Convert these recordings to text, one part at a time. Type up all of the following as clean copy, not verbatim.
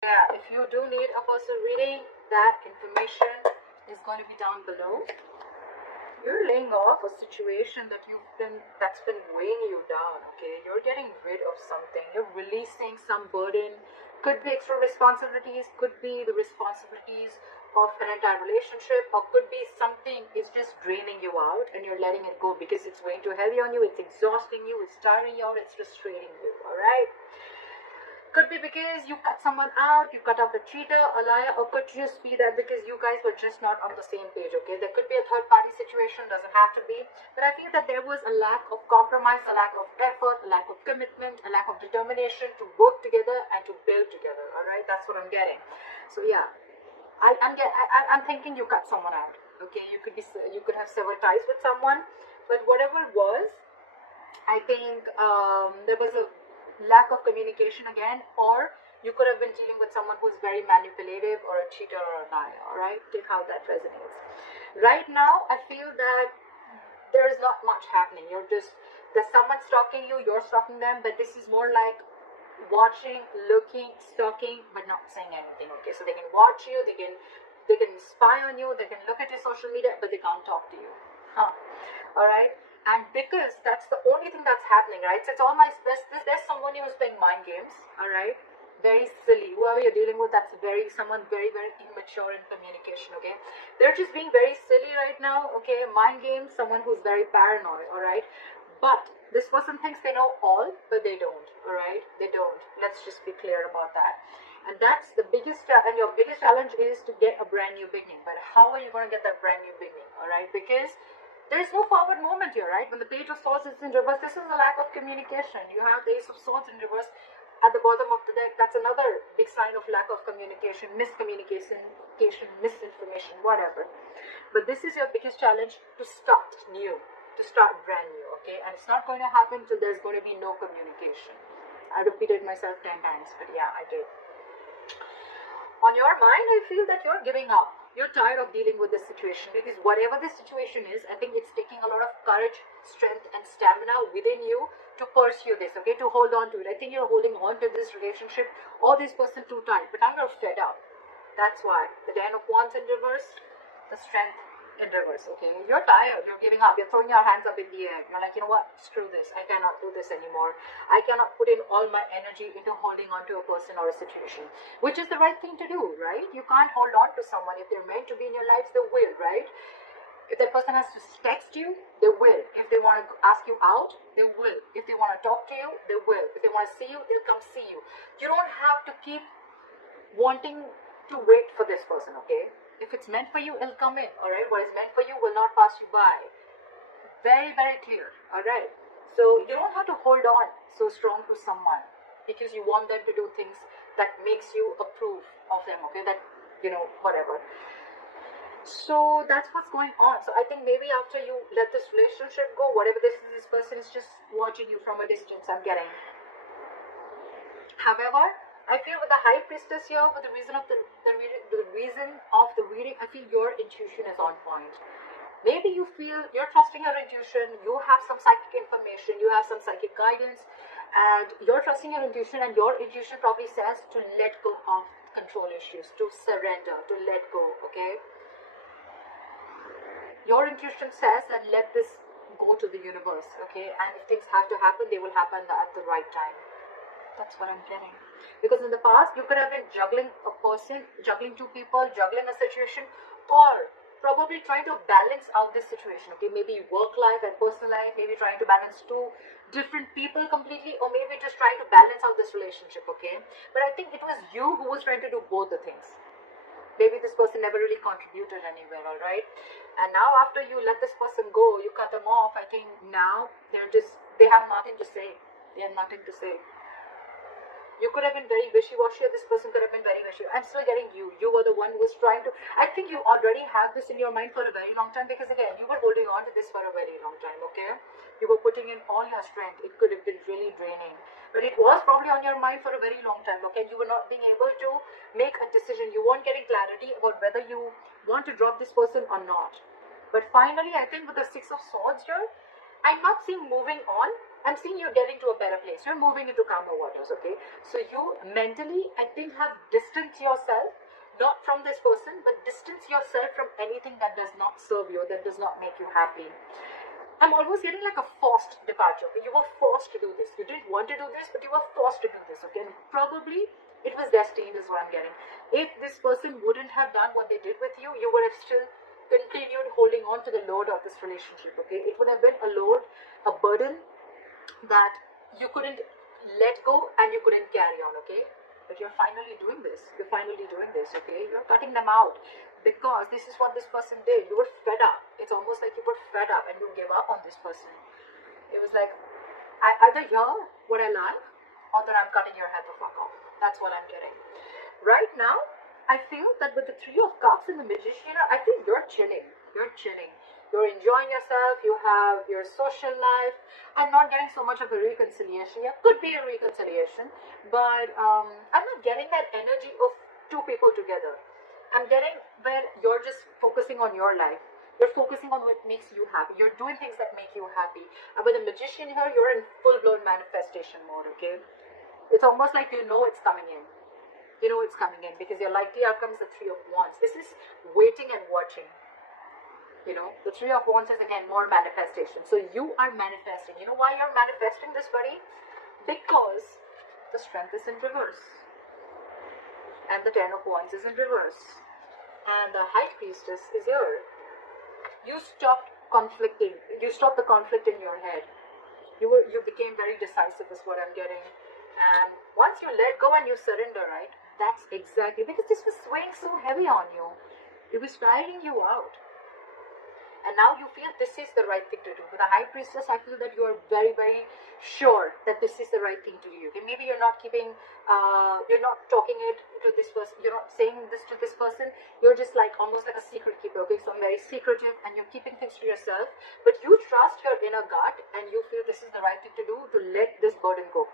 Yeah, if you do need a personal reading, that information is going to be down below. You're laying off a situation that's been weighing you down, okay? You're getting rid of something. You're releasing some burden. Could be extra responsibilities, could be the responsibilities of an entire relationship, or could be something is just draining you out and you're letting it go because it's weighing too heavy on you, it's exhausting you, it's tiring you out, it's frustrating you, alright? Could be because you cut someone out, you cut out a cheater, a liar, or could just be that because you guys were just not on the same page, okay? There could be a third party situation, doesn't have to be. But I feel that there was a lack of compromise, a lack of effort, a lack of commitment, a lack of determination to work together and to build together, alright? That's what I'm getting. So yeah, I'm thinking you cut someone out, okay? You could have severed ties with someone, but whatever it was, I think there was a lack of communication again, or you could have been dealing with someone who's very manipulative or a cheater or a liar, alright? Take how that resonates. Right now, I feel that there is not much happening. There's someone stalking you, you're stalking them, but this is more like watching, looking, stalking, but not saying anything, okay? So they can watch you, they can spy on you, they can look at your social media, but they can't talk to you. Huh. Alright? And because that's the only thing that's happening, right? So it's all my best. There's someone who's playing mind games, alright? Very silly. Whoever you're dealing with, that's someone very, very immature in communication, okay? They're just being very silly right now, okay? Mind games, someone who's very paranoid, alright? But this person thinks they know all, but they don't, alright? They don't. Let's just be clear about that. And that's the biggest, and your biggest challenge is to get a brand new beginning. But how are you going to get that brand new beginning, alright? Because there is no forward movement here, right? When the Page of Swords is in reverse, this is a lack of communication. You have the Ace of Swords in reverse at the bottom of the deck. That's another big sign of lack of communication, miscommunication, misinformation, whatever. But this is your biggest challenge, to start new, to start brand new, okay? And it's not going to happen till there's going to be no communication. I repeated myself 10 times, but yeah, I did. On your mind, I feel that you're giving up. You're tired of dealing with this situation, because whatever this situation is, I think it's taking a lot of courage, strength, and stamina within you to pursue this, okay, to hold on to it. I think you're holding on to this relationship or this person too tight, but now you're fed up. That's why. The Ten of Wands in reverse, the Strength in reverse, okay? You're tired, you're giving up, you're throwing your hands up in the air. You're like, you know what, screw this, I cannot do this anymore. I cannot put in all my energy into holding on to a person or a situation, which is the right thing to do, right? You can't hold on to someone. If they're meant to be in your lives, they will, right? If that person has to text you, they will. If they want to ask you out, they will. If they want to talk to you, they will. If they want to see you, they'll come see you. You don't have to keep wanting to wait for this person, okay? If it's meant for you, it'll come in, alright? What is meant for you will not pass you by. Very, very clear, alright? So you don't have to hold on so strong to someone because you want them to do things that makes you approve of them, okay? That, whatever. So that's what's going on. So I think maybe after you let this relationship go, whatever this person is just watching you from a distance, I'm getting. However, I feel with the High Priestess here, with the reason of the reason of the reading, I feel your intuition is on point. Maybe you feel you're trusting your intuition, you have some psychic information, you have some psychic guidance, and you're trusting your intuition, and your intuition probably says to let go of control issues, to surrender, to let go, okay? Your intuition says that let this go to the universe, okay? And if things have to happen, they will happen at the right time. That's what I'm getting. Because in the past, you could have been juggling a person, juggling two people, juggling a situation, or probably trying to balance out this situation, okay? Maybe work life and personal life, maybe trying to balance two different people completely, or maybe just trying to balance out this relationship, okay? But I think it was you who was trying to do both the things. Maybe this person never really contributed anywhere, alright? And now after you let this person go, you cut them off, I think now they have nothing to say. They have nothing to say. You could have been very wishy-washy, or this person could have been very wishy. I'm still getting you. You were the one who was trying to. I think you already have this in your mind for a very long time, because again, you were holding on to this for a very long time, okay? You were putting in all your strength. It could have been really draining. But it was probably on your mind for a very long time, okay? You were not being able to make a decision. You weren't getting clarity about whether you want to drop this person or not. But finally, I think with the Six of Swords here, I'm not seeing moving on. I'm seeing you're getting to a better place. You're moving into calmer waters, okay? So you mentally, I think, have distanced yourself, not from this person, but distance yourself from anything that does not serve you, that does not make you happy. I'm almost getting like a forced departure. You were forced to do this. You didn't want to do this, but you were forced to do this, okay? And probably it was destined, is what I'm getting. If this person wouldn't have done what they did with you, you would have still continued holding on to the load of this relationship, okay? It would have been a load, a burden that you couldn't let go and you couldn't carry on, okay? But you're finally doing this. You're finally doing this, okay? You're cutting them out because this is what this person did. You were fed up. It's almost like you were fed up and you gave up on this person. It was like, I either hear what I like or that I'm cutting your head the fuck off. That's what I'm getting. Right now, I feel that with the Three of Cups and the Magician, I think you're chilling. You're chilling. You're enjoying yourself. You have your social life. I'm not getting so much of a reconciliation. Yeah, could be a reconciliation, but I'm not getting that energy of two people together. I'm getting where you're just focusing on your life. You're focusing on what makes you happy. You're doing things that make you happy. And with the Magician here, you're in full-blown manifestation mode, okay? It's almost like you know it's coming in. You know it's coming in because your likely outcome is the Three of Wands. This is waiting and watching. You know, the Three of Wands is again more manifestation. So you are manifesting. You know why you're manifesting this, buddy? Because the Strength is in reverse. And the Ten of Wands is in reverse. And the High Priestess is here. You stopped conflicting. You stopped the conflict in your head. You became very decisive is what I'm getting. And once you let go and you surrender, right? That's exactly, because this was weighing so heavy on you. It was tiring you out. And now you feel this is the right thing to do. With the High Priestess, I feel that you are very, very sure that this is the right thing to do. Okay, maybe you're not keeping, you're not talking it to this person, you're not saying this to this person, you're just like almost like a secret keeper, okay? So very secretive and you're keeping things to yourself, but you trust your inner gut and you feel this is the right thing to do to let this burden go.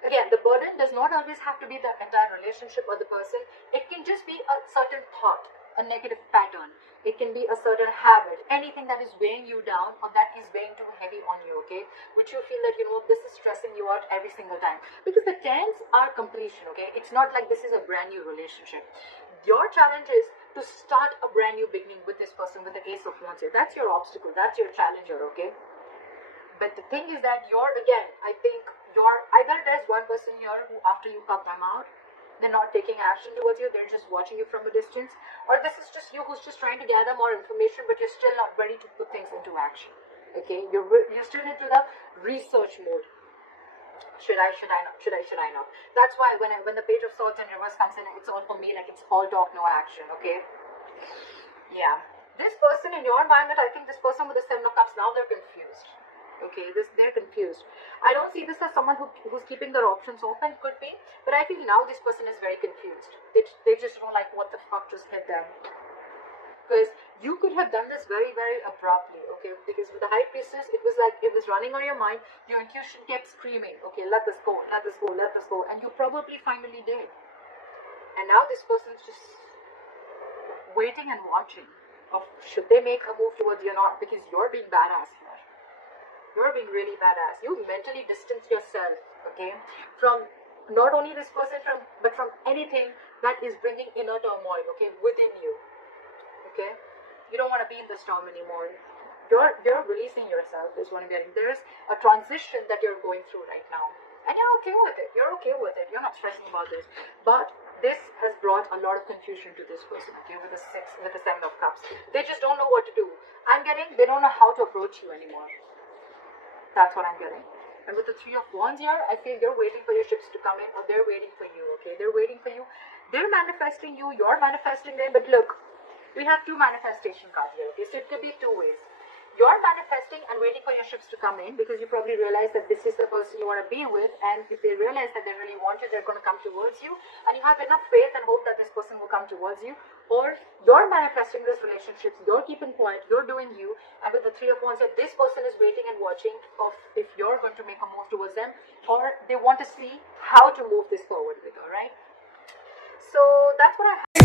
Again, the burden does not always have to be the entire relationship or the person. It can just be a certain thought, a negative pattern. It can be a certain habit, anything that is weighing you down or that is weighing too heavy on you, okay? Which you feel that, you know, this is stressing you out every single time. Because the tens are completion, okay? It's not like this is a brand new relationship. Your challenge is to start a brand new beginning with this person, with the Ace of Wands. That's your obstacle. That's your challenger, okay? But the thing is that I think either there's one person here who after you cut them out, they're not taking action towards you, they're just watching you from a distance, or this is just you who's just trying to gather more information, but you're still not ready to put things into action. Okay, you're still into the research mode. Should I not? That's why when the Page of Swords in reverse comes in, it's all for me like it's all talk, no action. Okay. Yeah. This person in your environment, I think this person with the Seven of Cups, now they're confused. Okay, they're confused. I don't see this as someone who's keeping their options open, could be, but I feel now this person is very confused. They just don't like what the fuck just hit them. Because you could have done this very, very abruptly, okay? Because with the High Priestess, it was like, it was running on your mind, your intuition kept screaming, okay, let this go, let this go, let this go, and you probably finally did. And now this person's just waiting and watching of should they make a move towards you or not, because you're being badass here. You're being really badass. You mentally distance yourself, okay, from not only this person, but from anything that is bringing inner turmoil, okay, within you, okay. You don't want to be in the storm anymore. You're releasing yourself is what I'm getting. There's a transition that you're going through right now, and you're okay with it. You're okay with it. You're not stressing about this, but this has brought a lot of confusion to this person, okay, with the Seven of Cups. They just don't know what to do. I'm getting they don't know how to approach you anymore. That's what I'm getting. And with the Three of Wands here, I feel you're waiting for your ships to come in, or they're waiting for you, okay? They're waiting for you. They're manifesting you, you're manifesting them, but look, we have two manifestation cards here, okay? So it could be two ways. You're manifesting and waiting for your ships to come in because you probably realize that this is the person you want to be with, and if they realize that they really want you, they're going to come towards you, and you have enough faith and hope that this person will come towards you. Or you're manifesting this relationship, you're keeping quiet, you're doing you, and with the Three of Wands, this person is waiting and watching of if you're going to make a move towards them, or they want to see how to move this forward with, alright? So that's what I have.